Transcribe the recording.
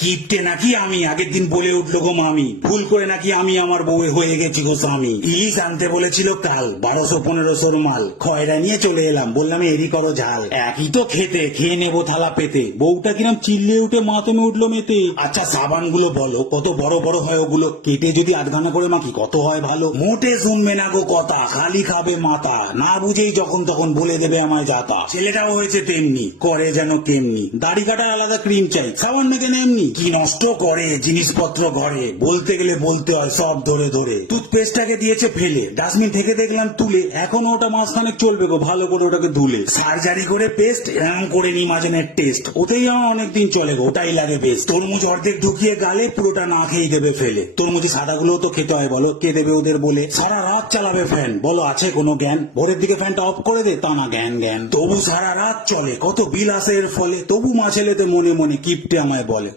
কিপটে নাকি আমি? আগের দিন বলে উঠলো গো মামি, ভুল করে নাকি আমি আমার বউ হয়ে গেছি গো স্বামী। ইলিশ আনতে বলেছিল কাল, 1200-1500 মাল, খয়রা নিয়ে চলে এলাম, বললাম এরই করো ঝাল। একই তো খেতে, খেয়ে নেবো থালা পেতে। বউটা কিরম চিল্লে উঠে মাথমে উঠলো মেতে। আচ্ছা সাবান গুলো বলো কত বড় বড় হয় ওগুলো, কেটে যদি আধখানা করে মাখি কত হয় ভালো। মোটে শুনবে না গো কথা, খালি খাবে মাথা, না বুঝেই যখন তখন বলে দেবে আমায় যাতা। ছেলেটাও হয়েছে তেমনি, করে যেন কেমনি, দাড়ি কাটার আলাদা ক্রিম চাই, সাবান মেখে এমনি। কি নষ্ট করে জিনিসপত্র ঘরে, বলতে গেলে বলতে হয় সব ধরে ধরে। টুথপেস্টটাকে দিয়েছে ফেলে, ডাস্টবিন থেকে দেখলাম তুলে, এখনো ওটা মাসখানেক চলবে গো, ভালো করে ওটাকে ধুলে। সার্জারি করে পেস্ট এরম করে নি মাঝনের টেস্ট, ওতেই আমার অনেকদিন চলে গো, ওটাই লাগে বেশ। তরমুজ অর্ধেক ঢুকিয়ে গালে, পুরোটা না খেয়ে দেবে ফেলে। তরমুজ সাদাগুলো তো খেতে হয় বলো, কে দেবে ওদের বলে। সারা রাত চালাবে ফ্যান, বলো আছে কোনো জ্ঞান? ভোরের দিকে ফ্যানটা অফ করে দে, তা না জ্ঞান জ্ঞান। তবু সারা রাত চলে, কত বিল আসে এর ফলে, তবু মা ছেলেতে মনে মনে কিপটে আমায় বলে।